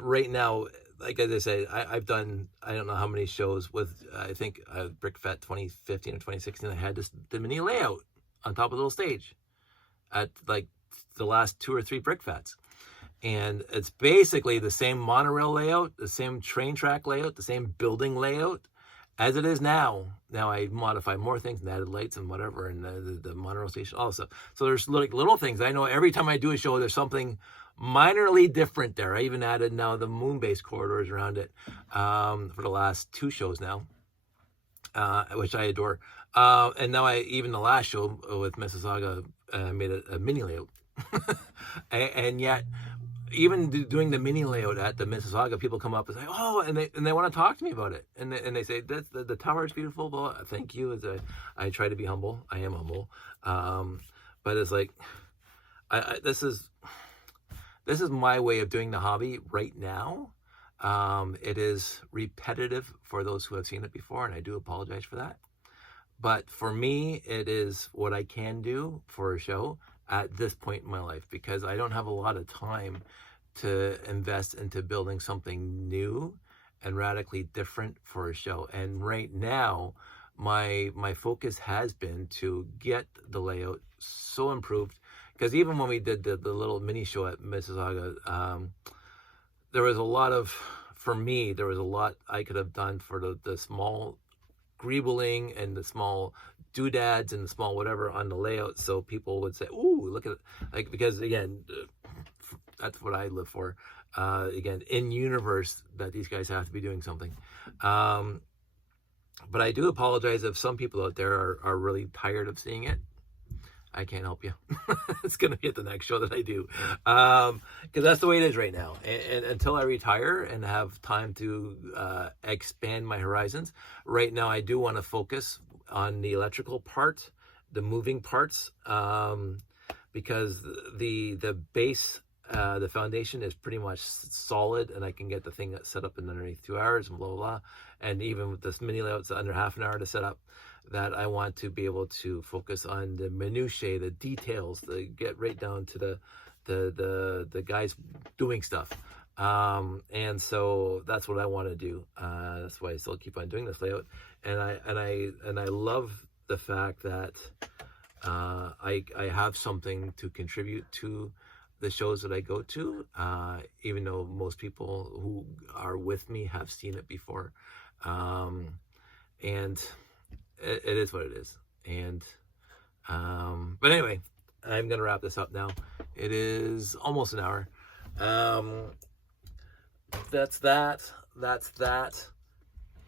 right now, like as I say, I've done, I don't know how many shows with, I think BrickFest 2015 or 2016, I had the mini layout on top of the little stage at like the last 2 or 3 BrickFests. And it's basically the same monorail layout, the same train track layout, the same building layout as it is now. Now I modified more things and added lights and whatever, and the monorail station also. So there's like little things. I know every time I do a show, there's something minorly different there. I even added now the moon base corridors around it for the last 2 shows now, which I adore. And now even the last show with Mississauga made a mini layout. And yet, even doing the mini layout at the Mississauga, people come up and say, "Oh," and they want to talk to me about it, and they say that the tower is beautiful. Well, thank you. I try to be humble. I am humble, but it's like this is my way of doing the hobby right now. It is repetitive for those who have seen it before, and I do apologize for that. But for me, it is what I can do for a show at this point in my life, because I don't have a lot of time to invest into building something new and radically different for a show. And right now, my focus has been to get the layout so improved, because even when we did the little mini show at Mississauga, there was a lot I could have done for the small greebling and the small doodads and the small whatever on the layout, so people would say, "Ooh, look at it!" Like, because again, that's what I live for. Again, in universe, that these guys have to be doing something. But I do apologize if some people out there are really tired of seeing it. I can't help you. It's going to be at the next show that I do. Because that's the way it is right now. And until I retire and have time to expand my horizons, right now I do want to focus on the electrical part, the moving parts, because the base, the foundation is pretty much solid, and I can get the thing set up in underneath 2 hours and blah, blah, blah. And even with this mini layout, it's under half an hour to set up. That I want to be able to focus on the minutiae, the details, get right down to the guys doing stuff. And so that's what I want to do. That's why I still keep on doing this layout. And I love the fact that I have something to contribute to the shows that I go to, even though most people who are with me have seen it before. And it is what it is. And but anyway, I'm gonna wrap this up now. It is almost an hour. That's that.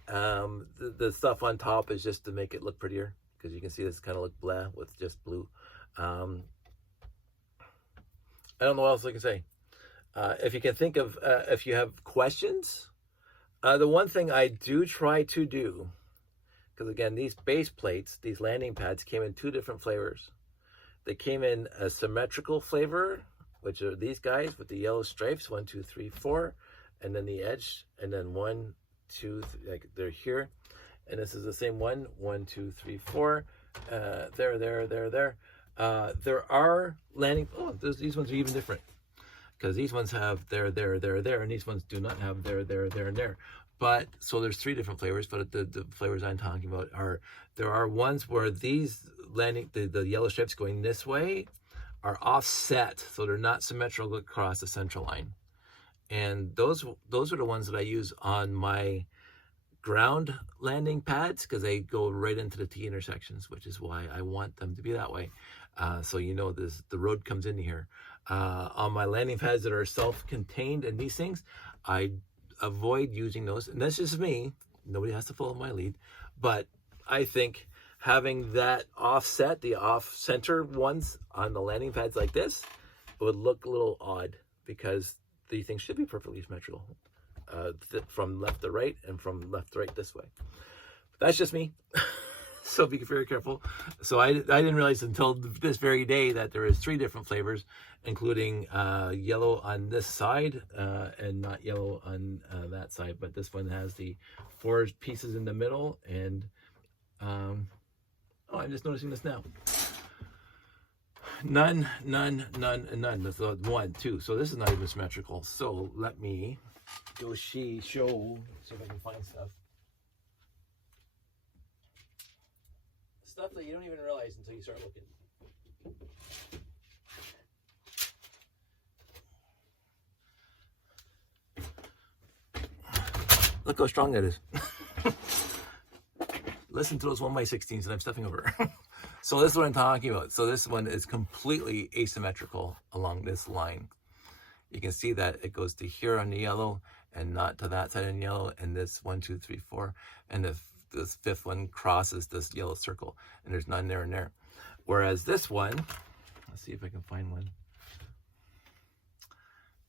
The stuff on top is just to make it look prettier, because you can see this kind of look blah with just blue. I don't know what else I can say. If you can think of, if you have questions, the one thing I do try to do, because again, these base plates, these landing pads came in 2 different flavors. They came in a symmetrical flavor, which are these guys with the yellow stripes, 1, 2, 3, 4, and then the edge, and then 1, 2, 3, like they're here. And this is the same one, 1, 2, 3, 4. There. There are landing, these ones are even different. because these ones have there, and these ones do not have there, and there. But so there's 3 different flavors, but the flavors I'm talking about are, there are ones where these landing, the yellow stripes going this way are offset, so they're not symmetrical across the central line. And those are the ones that I use on my ground landing pads, because they go right into the T intersections, which is why I want them to be that way. So you know the road comes in here. On my landing pads that are self-contained and these things, I avoid using those, and that's just me. Nobody has to follow my lead, but I think having that offset, the off-center ones on the landing pads like this, would look a little odd, because these things should be perfectly symmetrical, from left to right and from left to right this way. But that's just me. So be very careful. So I didn't realize until this very day that there is 3 different flavors, including yellow on this side and not yellow on that side. But this one has the 4 pieces in the middle, and oh, I'm just noticing this now. None, none, none, and none. That's 1, 2. So this is not even symmetrical. So let me go show, see if I can find stuff. Stuff that you don't even realize until you start looking. Look how strong that is. Listen to those 1x16s that I'm stepping over. So this is what I'm talking about. So this one is completely asymmetrical along this line. You can see that it goes to here on the yellow and not to that side in yellow. And this 1, 2, 3, 4, and this 5th one crosses this yellow circle, and there's none there and there. Whereas this one, let's see if I can find one.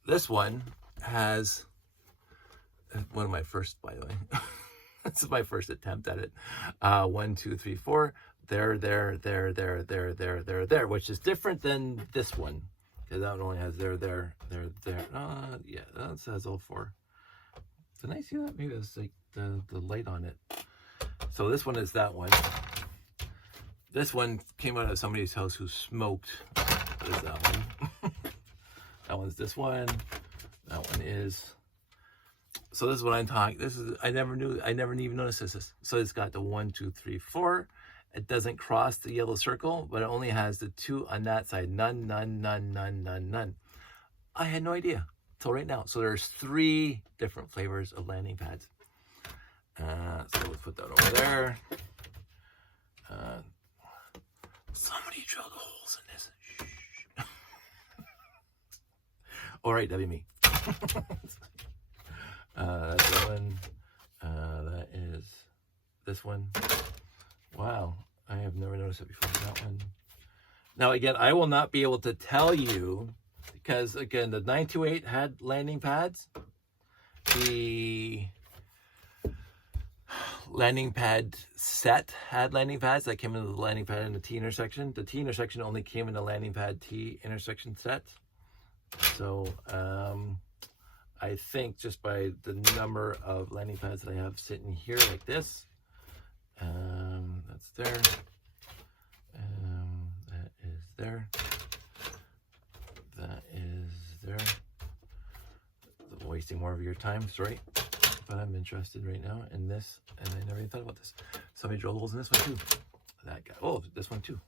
This one has one of my first, by the way. This is my first attempt at it. 1, 2, 3, 4. There, which is different than this one, because that one only has there. Yeah, that says all 4. Can I see that? Maybe it's like the light on it. So this one is that one. This one came out of somebody's house who smoked. What is that one? That one's this one. That one is. So this is what I'm talking. This is, I never even noticed this. So it's got the 1, 2, 3, 4. It doesn't cross the yellow circle, but it only has the 2 on that side. None, none, none, none, none, none. I had no idea till right now. So there's 3 different flavors of landing pads. So let's put that over there. Somebody drilled holes in this. Shh. All right, that'd be me. That's that one. That is this one. Wow, I have never noticed it before. That one. Now again, I will not be able to tell you, because again, the 928 had landing pads. The landing pad set had landing pads that came into the landing pad in the T intersection. The T intersection only came in the landing pad T intersection set. So I think just by the number of landing pads that I have sitting here like this, that's there, that is there, that is there. I'm wasting more of your time, sorry, but I'm interested right now in this, and I never even thought about this. Somebody drilled holes in this one too. That guy, oh, this one too.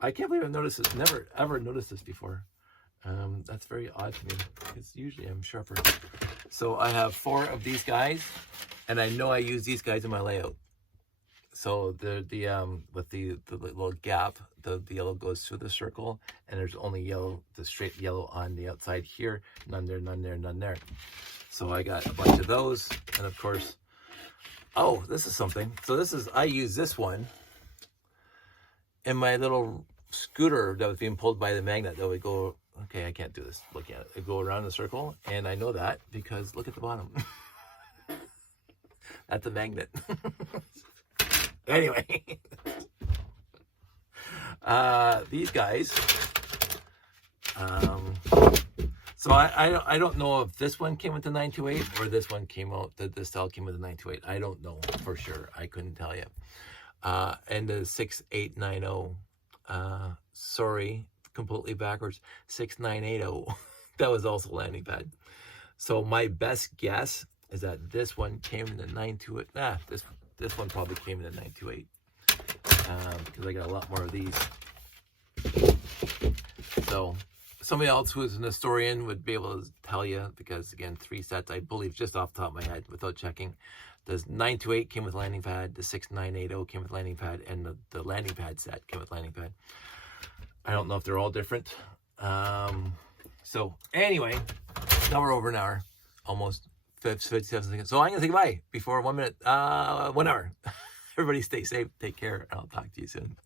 I can't believe I've noticed this, never ever noticed this before. That's very odd to me, because usually I'm sharper. So I have 4 of these guys, and I know I use these guys in my layout. So the with the little gap, the yellow goes through the circle, and there's only yellow, the straight yellow on the outside here. None there, none there, none there. So I got a bunch of those, and of course, oh, this is something. So this is, I use this one in my little scooter that was being pulled by the magnet that would go. Okay, I can't do this. Looking at it, it go around the circle, and I know that because look at the bottom. That's a magnet. Anyway, these guys. So I don't know if this one came with the 928 or this one came out, that this style came with the 928. I don't know for sure. I couldn't tell you. And the 6890. Sorry, completely backwards. 6980. That was also landing pad. So my best guess is that this one came in the 928. This one probably came in the 928. Because I got a lot more of these. So somebody else who is an historian would be able to tell you, because again, 3 sets, I believe, just off the top of my head without checking. The 928 came with landing pad, the 6980 came with landing pad, and the landing pad set came with landing pad. I don't know if they're all different. So anyway, now we're over an hour, almost 57 seconds. So I'm gonna say goodbye before 1 minute, 1 hour. Everybody stay safe, take care, and I'll talk to you soon.